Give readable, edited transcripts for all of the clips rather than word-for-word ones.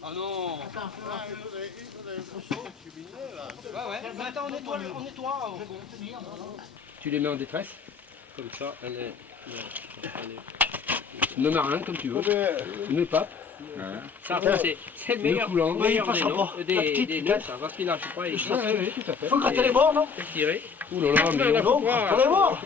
Ah non. Attends, ouais. Mais attends, on nettoie. Tu les mets en détresse. Comme ça, elle ne marin comme tu veux. Ne pas. Ça après c'est le meilleur des nœuds, ça va qu'il lâche pas. Il faut gratter les bords, non? Tirer. Ouh là là, mais non, gratter les bords.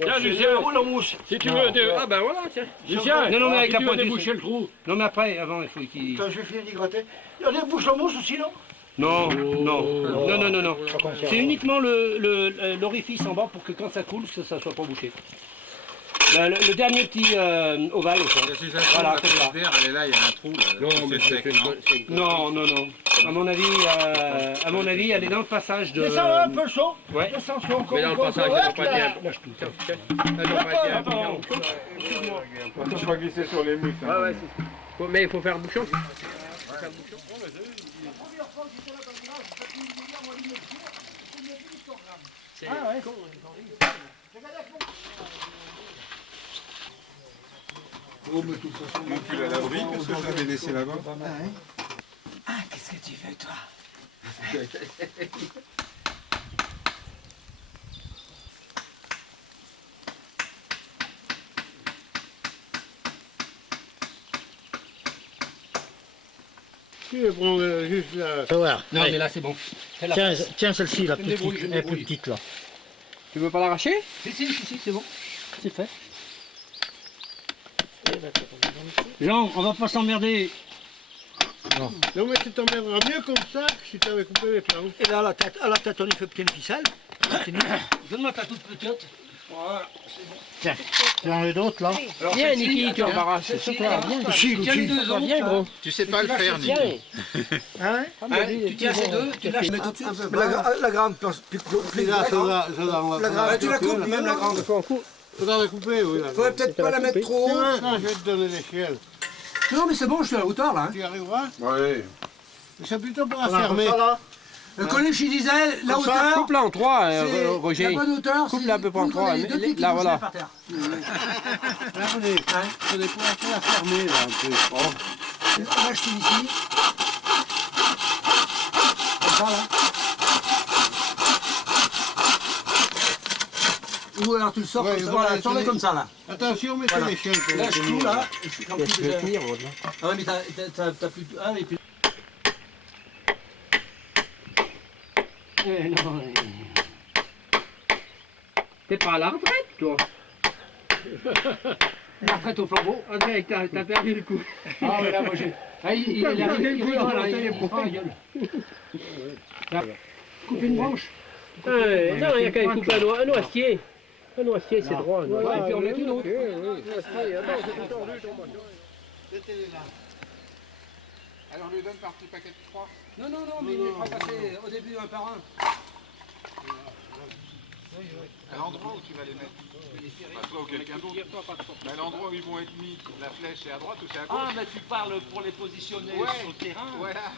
Tiens, Lucien, roule en mousse. Si tu veux. Ah ben voilà, tiens. Lucien, non, mais avec la pointe, boucher le trou. Non, mais après, avant, il faut qu'il. Attends, je vais finir d'y gratter. Il y a des bouches en mousse aussi, non? Non. C'est uniquement l'orifice en bas pour que quand ça coule, ça soit pas bouché. Le dernier petit ovale au fond. Voilà, c'est ça. Elle est là, il y a un trou. Non. À mon avis, elle est dans le passage de. Descends un peu le son. Ouais. Descends sur encore. Mais dans le passage, elle n'a pas bien. Lâche tout. Elle n'a pas bien. On va glisser sur les mouches. Ouais, mais il faut faire le bouchon. Ah ouais. Oh, mais de toute façon, mon pull à l'abri, parce que je l'avais laissé là-bas. Ah, qu'est-ce que tu fais, toi? Tu veux prendre juste la... Savoir. Non, mais là, c'est bon. Tiens celle-ci, la petite, je me débrouille. plus petite, là. Tu veux pas l'arracher? Si, c'est bon. C'est fait. Jean, on va pas s'emmerder. Non mais tu t'emmerderas mieux comme ça que si tu avais coupé avec la route. Et là, à la tête, on y fait petite ficelle. Donne-moi ta toute petite. Voilà. Tiens, tu en as d'autres, là? Viens, Niki, tu embarrasses. C'est toi, viens. Tiens les deux autres. Viens, gros. Tu sais pas le faire, Niki. Hein? Tu tiens ces deux, tu lâches tout de suite. La grande, plus grande. Tu la coupes, même la grande. Faudra la couper, oui. Faudrait peut-être pas la mettre trop haut. Non, je vais te donner l'échelle. Non, mais c'est bon, je suis à la hauteur, là. Tu y arriveras? Oui. C'est plutôt pour la fermer. Le Coluche, il disait, la hauteur... Coupe-la en trois, Roger. La bonne hauteur, coupe-la un peu en trois. Là, voilà. Là, on est pour la fermer, là, un peu. Là, je suis ici. Comme ça, là. Ou alors tu le sors comme ça, voilà, sors-le comme ça, là. Attention, mettez l'échelle. Lâche tout, là. Et puis, comme tu veux. tenir, Ah ouais, mais t'as plus... Ah, et puis... T'es pas à la retraite, toi. La retraite au flambeau. André, t'as perdu le coup. Ah ouais, là, moi j'ai... Ah, il coupe une branche. Non, il y a qu'à couper un noisetier. Un noisetier, c'est droit. Et puis on met une autre. Alors on lui donne par petit paquet de 3. Non, mais il les fera passer au début un par un. À l'endroit où tu vas les mettre. Pas toi ou quelqu'un d'autre. Mais à l'endroit où ils vont être mis, la flèche c'est à droite ou c'est à gauche? Ah, mais tu parles pour les positionner sur le terrain. Voilà.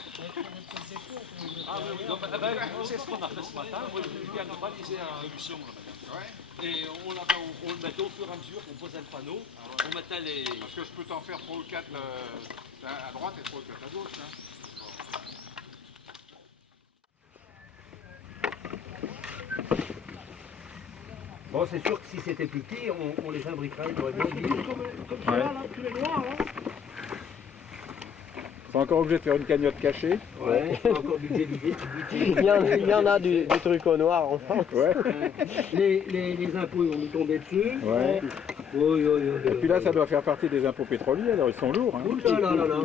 Ah, oui, non, c'est ce qu'on a fait ce matin. Moi, je viens de baliser un buisson, là, madame. Et on le mettait au fur et à mesure, on posait le panneau, on mettait les... Parce que je peux t'en faire 3 ou 4 à droite et 3 ou 4 à gauche. Hein. Bon, c'est sûr que si c'était plus petit, on les imbriquerait, il aurait bien dit. Comme ça, là, tu les vois, là. Ils sont encore obligés de faire une cagnotte cachée. Ouais, encore budgétisé. Il y en a du truc au noir en France. Ouais. Les impôts ils vont nous tomber dessus. Ouais. Oui, oui, oui, Et puis là, ça doit faire partie des impôts pétroliers, alors ils sont lourds. Hein. Ouh là là là là.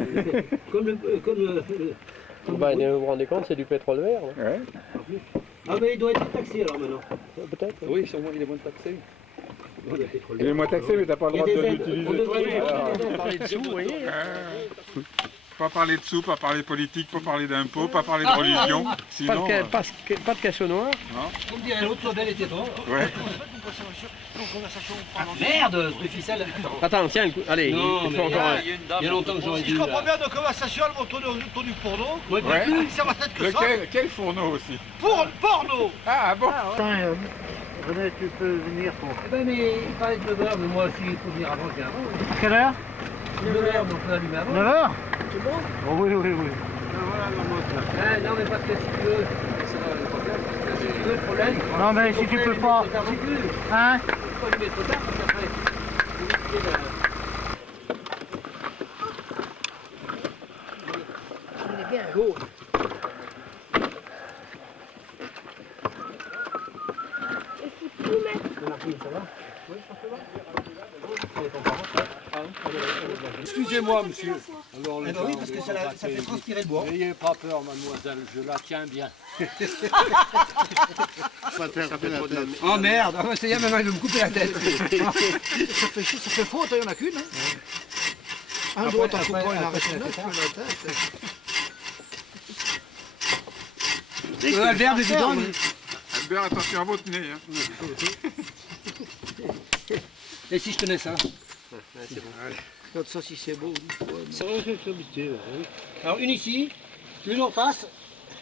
Bah, vous vous rendez compte, c'est du pétrole vert. Là. Ouais. Ah mais il doit être taxé alors maintenant. Peut-être. Oui, il est moins taxé. Il est moins taxé, mais t'as pas le droit de l'utiliser. On devrait Parler de sous, vous voyez. Pas parler de sous, pas parler politique, pas parler d'impôts, pas parler de religion. Sinon, Pas de casse noir. Comme dirait l'autre, soit belle et tais-toi. ouais. Merde, ce ficelle. Attends, tiens, allez, Non, il mais faut encore un. il y a longtemps que j'aurais Si dû. je comprends bien de conversation, elles vont tourner autour du porno. Ouais, Ouais. Ça va être que ça. Quel fourneau aussi? Pour porno. Ah bon? René, tu peux venir pour... Eh ben mais il parlait de 9h, mais moi aussi il faut venir avant, je viens avant. À quelle heure 9h, donc on allume avant. 9h C'est bon? Oh, oui, oui, oui. Non mais parce que si tu veux, le problème. Non, mais si tu peux pas... Hein Faut allumer trop tard, parce qu'après, il est bien lourd. Excusez-moi, monsieur. Alors, Eh ben oui, parce que ça fait transpirer le bois. N'ayez pas peur, mademoiselle, je la tiens bien. Oh merde, ça y est, maintenant il veut me couper la tête. ça fait chier, ça fait faute, il n'y en a qu'une. Un doigt, t'en coupant une arrête une autre, Albert, évidemment. Albert, attention à votre nez. Hein. Et si je tenais ça? Regarde ça si c'est beau. Alors une ici, une en face,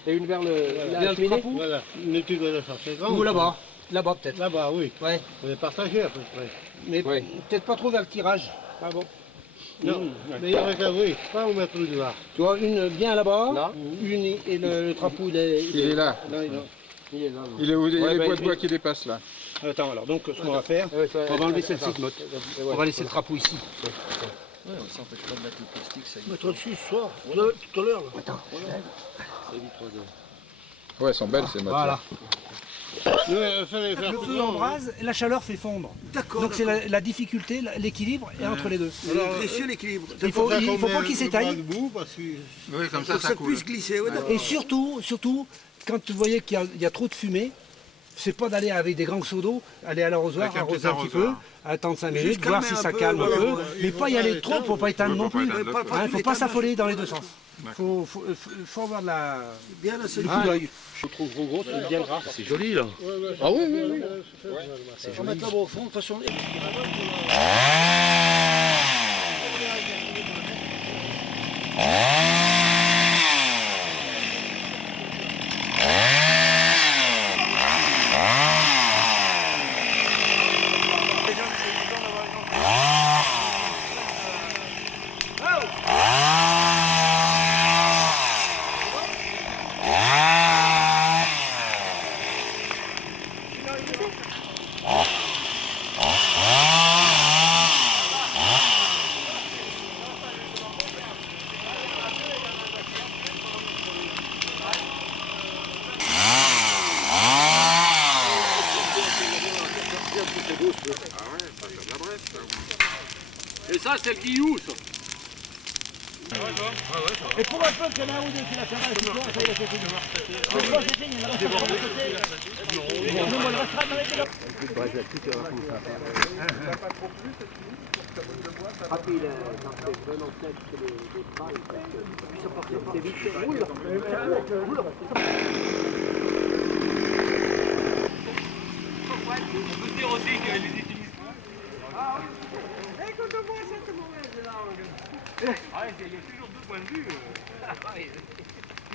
Et une vers vers la le cheminée. trapou, Voilà, mais tu dois la chercher grand. ou là-bas. Là-bas peut-être. Là-bas, oui. Ouais, On est partagé à peu près. mais Ouais. peut-être pas trop vers le tirage. Ah bon. Non, mais il y aurait qu'à, oui, pas où mettre une là. Tu vois, une bien là-bas, Là. une et le trapou il est... Il est là. Là, il est là. Il est là. Il est où? Il y a Ouais, les bah, bois de bois qui dépassent là. Attends, alors donc ce qu'on va faire, on va enlever celle-ci de motte. On va laisser le trapou ici. Mettre dessus ce soir, tout à l'heure. Ouais, elles sont belles ces motos. Voilà. Il fallait faire Le feu embrase, la chaleur fait fondre. D'accord. Donc c'est la difficulté, l'équilibre est entre les deux. Alors, précieux l'équilibre. Il faut pas qu'il s'étaille. debout parce que... Oui, comme Pour que ça puisse glisser. Ouais, d'accord. Et surtout, quand vous voyez qu'il y a trop de fumée, c'est pas d'aller avec des grands seaux d'eau, aller à l'arrosoir, Avec un arroser petit un petit peu, arrosoir. attendre 5 Juste minutes, voir calmer si un ça peu, calme un voilà, peu, voilà. mais pas y aller trop pour pas éteindre non plus. pas éteindre. Hein, faut pas s'affoler dans les deux sens. Faut avoir de la... Bien assez. le coup d'œil. Je trouve trop gros, c'est bien gras. C'est joli là. Ah oui, oui, oui. On va mettre là-bas au fond, de toute façon. Et ça, c'est le guillou, ça. Et pour un peu qu'il y en a un ou deux qui l'a fait mal, ça il a fait tout. Mais moi j'étais, il y en a un qui l'a fait. Nous, on le restera dans les deux.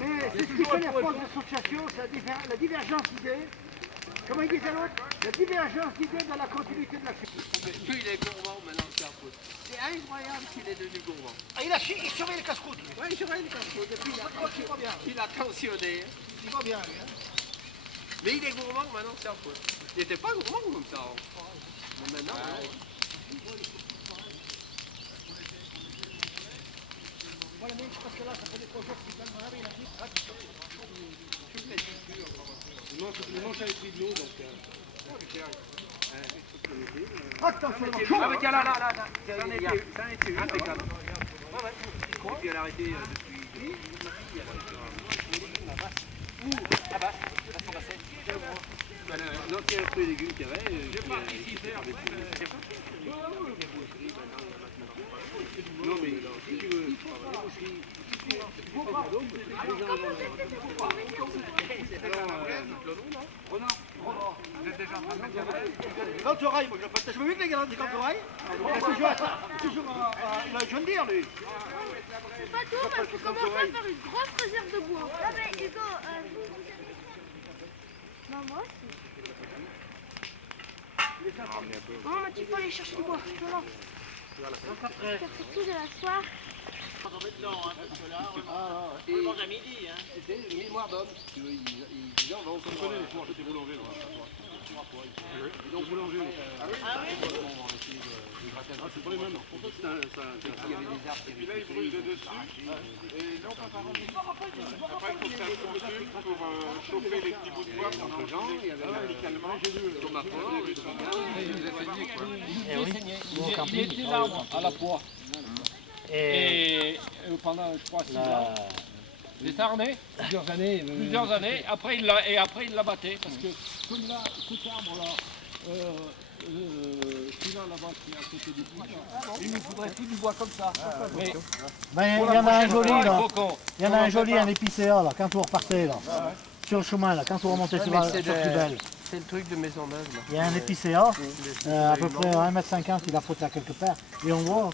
Mais c'est ce qui fait la force d'association, c'est la divergence d'idées. Comment il disait l'autre? La divergence d'idées dans la continuité de l'action. Lui, il est gourmand maintenant, c'est un peu. C'est incroyable qu'il est devenu gourmand. Ah, il surveille les casse-croûtes. Oui, je vois une casse-croûte. Et puis, il a tensionné. Il va bien, lui. Hein. Mais il est gourmand maintenant, c'est un peu. Il n'était pas gourmand comme ça. Mais maintenant, non. Voilà, mais parce que là, ça fait des 3 jours qu'il vient de me laver, il a dit, ah, Le manche avait pris de l'eau, donc... attention, Ah, mais tiens, là, ça en était une, impeccable. Ouais, ouais. Et puis elle a arrêté depuis ma fille, elle a arrêté la basse. La basse, on passait. L'ancien fruit et légumes qu'il y avait, j'ai participé à non, mais si tu veux, Quand oreille, moi je partage mieux que les gars, quand oreille. Il a toujours un John Deere, lui. C'est pas tout, parce qu'il faut commencer à faire une grosse réserve de bois. Non mais Hugo, non, moi aussi. Non, mais tu peux aller chercher du bois, violent. C'est surtout de la soie. On va mettre dedans, hein, parce que là, on le mange à midi. Hein. c'était une mémoire d'homme. Tu veux, ils en vendent. On connaît les foires, c'était boulanger. Et donc boulanger. Ah oui. C'est pas les mêmes. Il y avait des arbres qui Et puis là, ils brûlent de dessus. Et non, pas par après, il faut faire fondu pour chauffer les petits bouts de bois pendant le temps. Il y avait médicalement. Comme à Port, il Il était là, moi, à la poire. Et pendant, je crois, 6 ans. Des sarnais, plusieurs années. Après, il l'a batté. Parce que, comme là, cet arbre-là, celui-là, là-bas, qui est à côté du bois, il nous faudrait tout du bois comme ça. Mais, Ben, il y en a un joli là. Il y en a un joli, un épicéa là, quand vous repartez là. Sur le chemin là, quand vous remontez sur la Tubelle. C'est le truc de maison neuve. Il y a un épicéa, à peu près 1,50 m, il a frotté à quelque part. Et on voit,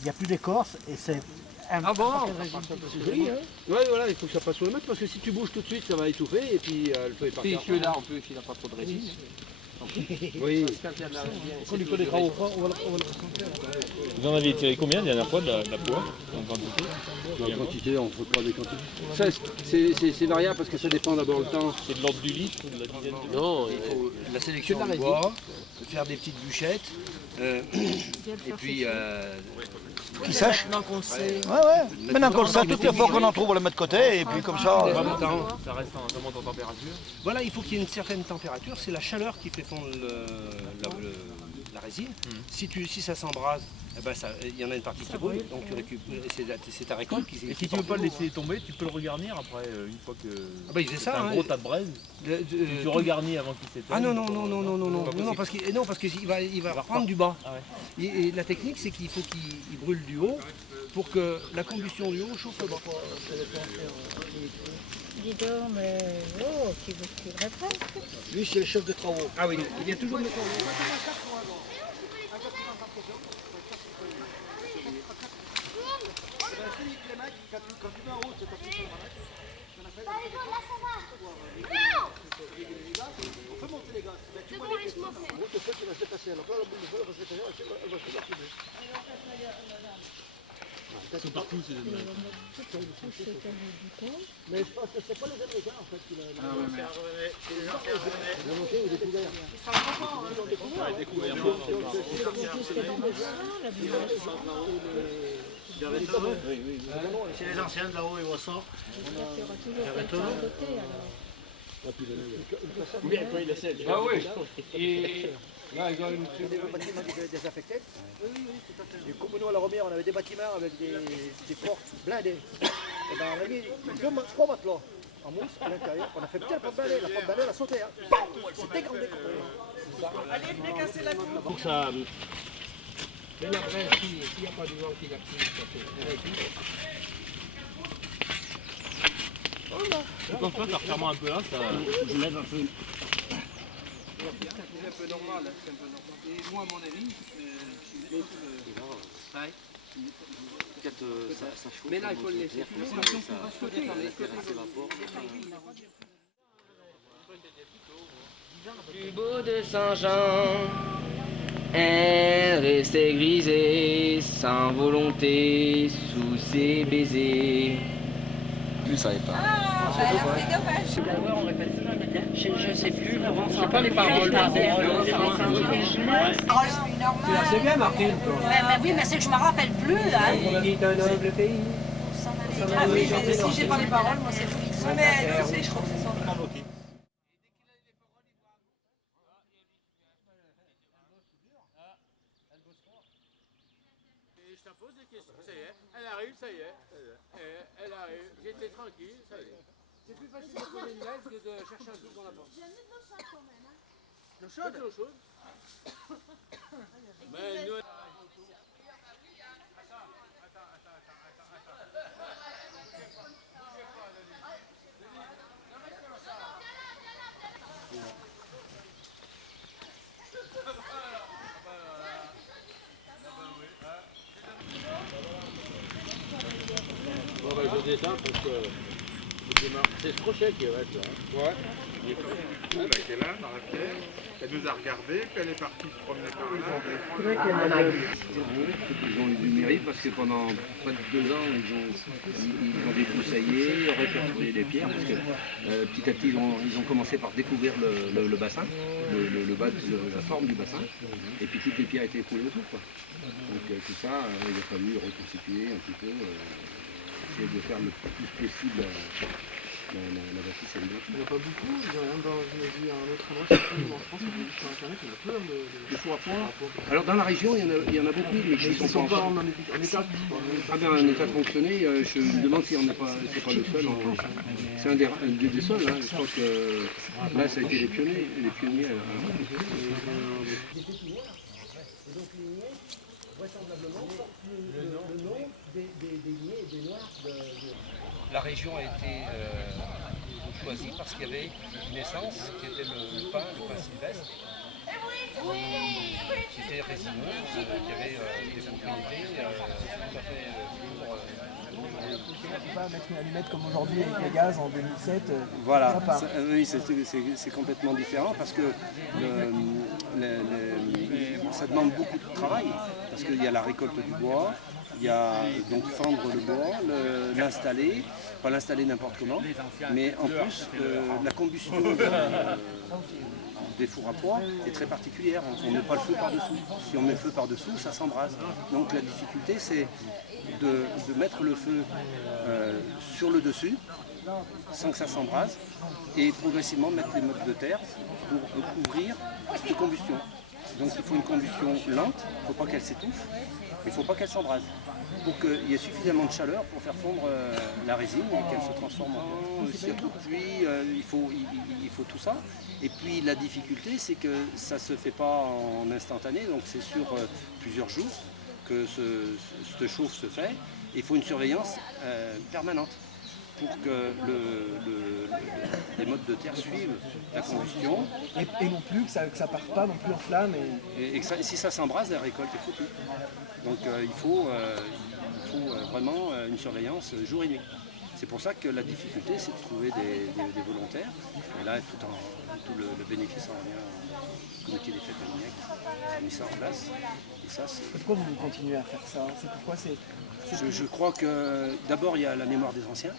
il n'y a plus d'écorce et c'est... Ah bon? C'est joli, hein? Ouais, voilà, il faut que ça passe sur le mètre parce que si tu bouges tout de suite, ça va étouffer et puis le feu est Puis parti. celui-là, en plus, il n'a pas trop de résine. Oui. Quand il peut les gravats, on va le ressentir. Vous en avez tiré combien la dernière fois de la poire en quantité? En quantité, on ne fait pas des quantités. C'est variable parce que ça dépend d'abord le temps. C'est de l'ordre du litre ou de la dizaine de litres? Non, il faut la sélection du bois, faire des petites bûchettes, et puis... Qui sèche. Maintenant qu'on le sait. Ouais. Maintenant qu'on le sait, toutes les fois qu'on en trouve, on le met de côté et puis comme ça... Ça monte en température? Voilà, il faut qu'il y ait une certaine température, c'est la chaleur qui fait fondre la résine. Si ça s'embrase, eh ben il y en a une partie qui brûle, donc tu récupères, c'est ta récolte qui Et si tu veux pas le laisser tomber, tu peux le regarnir après, une fois que il fait ça, un gros tas de braise. Tu regarnis avant qu'il s'éteigne. Ah non, parce qu'il va prendre du bas. Ah ouais. Et la technique, c'est qu'il faut qu'il brûle du haut pour que la combustion du haut chauffe le bas. Dis donc, mais oh, tu vrai presque. Lui, c'est le chef de travaux. Ah oui, il y a toujours le travaux. Quand tu mets en route, c'est quand tu fais Là, ça va. Non. on fait monter les gaz. C'est bon, laisse-moi faire. Le feu qui va se passer. Alors là, la boule de feu va se passer, elle va se l'activer. Ils sont partout ces animaux. Mais je pense que c'est pas les Américains en fait qui l'ont C'est les gens qui avaient monté ou découvert. Si les anciens de là-haut ils voient ça, Ah oui. Et là, ils ont une... Le bâtiment désaffecté. Et comme nous à la Romière, on avait des bâtiments avec des portes blindées. Et ben on a mis 3 matelas en mousse à l'intérieur. On a fait bien la porte blindée. La porte blindée, elle a sauté. Hein. C'est dégradé. allez venez casser la coupe. Pour que ça... Mais après, s'il n'y a pas du vent qui l'active, ça fait Je pense pas que refermant un peu là, ça... Je lève un peu. c'est un peu normal, hein, c'est un peu normal. Et moi, à mon avis, mais là, il faut le laisser. Du beau de Saint-Jean est resté grisé, sans volonté, sous ses baisers. Plus ça est pas. Je sais plus, je sais pas les paroles. C'est bien, Martine. Oui, mais c'est que je me rappelle plus. Hein. Il est un noble pays. Ça, Ah oui, mais si j'ai pas les paroles, moi c'est Félix. Mais elle sait, je crois que c'est ça. Et je te pose des questions. Ça y est, elle arrive, ça y est. Elle arrive. J'étais tranquille, ça y est. C'est plus facile de trouver une glace que de chercher un truc dans la porte. J'ai mis de l'eau chaude quand même. Hein. L'eau chaude, l'eau chaude. Mais nous... Bon, bah, je descends parce que c'est ce crochet qui reste là. Ouais. Elle était là, dans la terre. Elle nous a regardé, puis elle est partie se promener par là. Ils ont eu du mérite parce que pendant près de 2 ans, ils ont débroussaillé, répertorié les pierres, parce que petit à petit, ils ont commencé par découvrir le bassin, la forme du bassin, et puis toutes les pierres étaient écoulées autour, quoi. Donc tout ça, il a fallu reconstituer un petit peu, essayer de faire le plus possible la bâtisse elle. Il n'y en a pas beaucoup, il y en a un dans un autre endroit, je sais plus, en France, on peut sur internet, il y en a plein de fours à point. Alors dans la région, il y en a beaucoup, mais qui ne sont pas en état. Ah ben, un état de fonctionner, je me demande si on n'est pas, c'est pas le seul en France. C'est un des seuls, hein. Je pense que là ça a été les pionniers. Des pépinières. Et donc les lignées, vraisemblablement, portent le nom des lignées et des noirs de... La région a été choisie parce qu'il y avait une essence qui était le pain sylvestre, qui était résineux, qui avait des propriétés tout à fait pas mettre une allumette comme aujourd'hui avec le gaz en 2007. Voilà, oui, c'est complètement différent parce que ça demande beaucoup de travail, parce qu'il y a la récolte du bois, il y a donc fendre le bois, l'installer, pas l'installer n'importe comment, mais en plus la combustion des fours à poids est très particulière, on ne met pas le feu par-dessous. Si on met le feu par-dessous, ça s'embrase. Donc la difficulté, c'est de mettre le feu sur le dessus, sans que ça s'embrase, et progressivement mettre les mottes de terre pour couvrir cette combustion. Donc il faut une combustion lente, il ne faut pas qu'elle s'étouffe, il ne faut pas qu'elle s'embrase. Pour qu'il y ait suffisamment de chaleur pour faire fondre la résine et qu'elle se transforme en bois. S'il y a trop de pluie, il faut tout ça. Et puis la difficulté, c'est que ça ne se fait pas en instantané, donc c'est sur plusieurs jours que cette chauffe se fait. Il faut une surveillance permanente pour que les mottes de terre suivent la combustion. Et non plus que ça ne parte pas non plus en flamme. Et si ça s'embrase, la récolte est foutue. Donc il faut vraiment une surveillance jour et nuit. C'est pour ça que la difficulté, c'est de trouver des volontaires. Et là, tout le bénéfice en revient au comité des fêtes de Lignac qui a mis ça en place. Et ça, pourquoi vous continuez à faire ça? Je crois que d'abord, il y a la mémoire des anciens.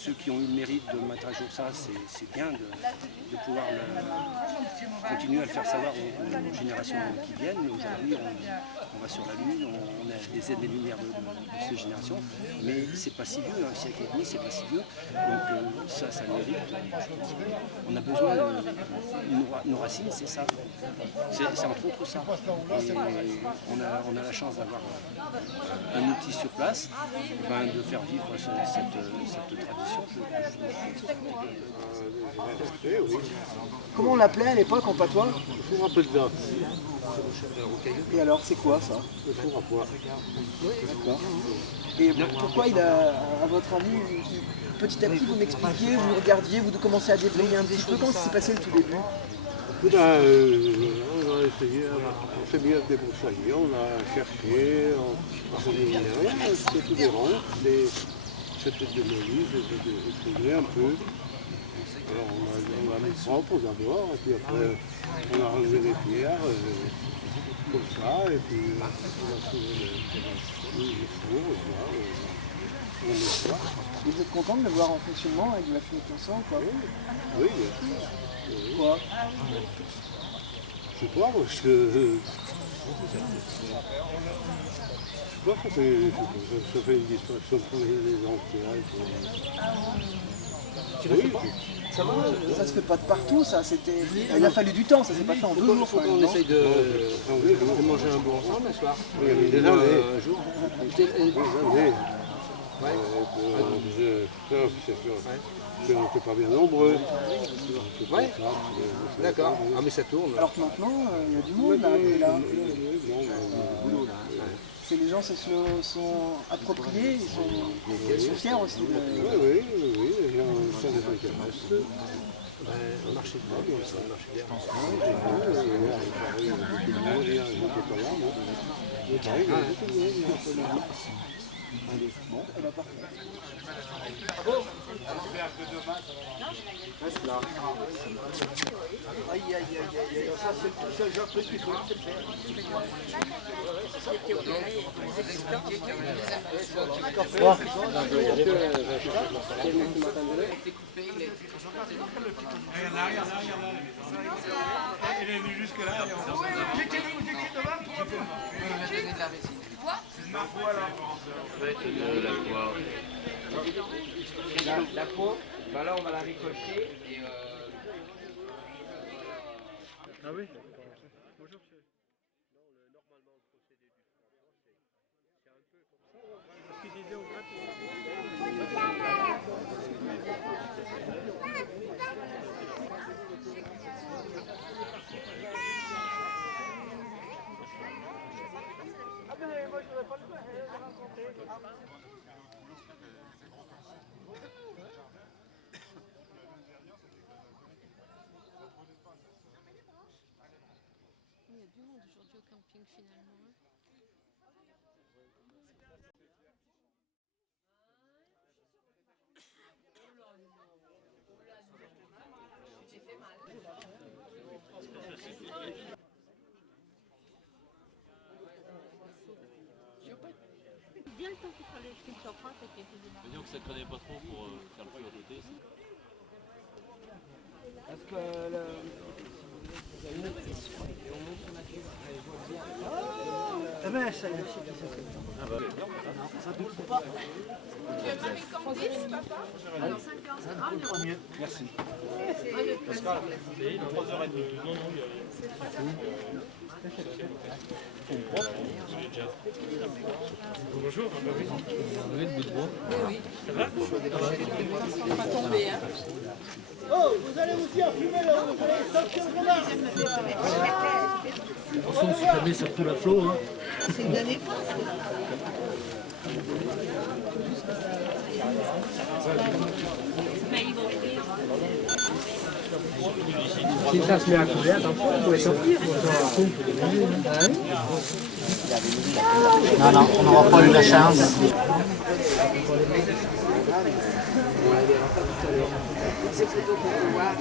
Ceux qui ont eu le mérite de mettre à jour ça, c'est bien de pouvoir continuer à le faire savoir aux générations qui viennent. Aujourd'hui, on va sur la Lune, on a des aides-lumières de ces générations, mais c'est pas si vieux, un siècle et demi, c'est pas si vieux. Donc ça mérite. On a besoin nos racines, c'est ça. C'est entre autres ça. Et on a la chance d'avoir un outil sur place, de faire vivre cette tradition. Comment on l'appelait à l'époque en patois? Le four à peu de dents. Et alors, c'est quoi ça? Le four à poids. D'accord. Et pourquoi il a, à votre avis, petit à petit vous m'expliquiez, vous regardiez, vous commencez à déblayer un petit peu, comment ça s'est passé le tout début? On a essayé, on s'est mis à se débroussailler, on a cherché, on c'était tout des ronds, c'était démoli, c'était écroulé un peu. Alors on a mis propre d'abord, et puis après on a relevé les pierres, comme ça, et puis on a trouvé les fours, on les voit. Et vous êtes content de le voir en fonctionnement avec de la fumée de sang, quoi? Oui, bien sûr. Quoi? Je sais pas, parce que Je crois que ça fait une distraction pour les enquêtes. Oui, Ça se fait pas de partout, ça. Il a fallu du temps, ça s'est pas fait en 2 jours. Faut qu'on essaye de manger un bout ensemble un soir. il y avait des années. Un jour. Des années. On n'était pas bien nombreux. Ouais. D'accord. Ah mais ça tourne. Alors que maintenant, il y a du monde là. Les gens se sont appropriés, ils sont fiers aussi. Oui, les gens sont des intéressés. On marchait pas, ça marchait bien. Bon, elle va partir. Reste là. Aïe, aïe, aïe, aïe, ça c'est tout seul genre truc qu'il faut le faire. Il est venu jusque là. La peau, bah là on va la ricocher et Ah oui. Il y a du monde aujourd'hui au camping finalement. Bien le temps qu'il fallait que tu surprends, c'est qu'il était démarré. Disons que ça traînait pas trop pour faire le feu à côté. parce que Eh ben, ça y est, ça ne bouge pas. Tu veux Marie Candice, papa? Alors 5 ans. Ah non. Merci. Pascal, il est 3h30. Non, non, il y a... Bonjour, Enlever le bout de bois. Oui. ça va? On va pas tomber, hein. Oh, vous allez aussi enfumer là, vous allez sortir le là. De toute façon, si jamais ça coule à flot, hein. C'est une année pas. Mais ils vont venir. si ça se met à couler, attention, il faut les sortir. Non, non, on n'aura pas eu la chance. C'est plutôt pour voir.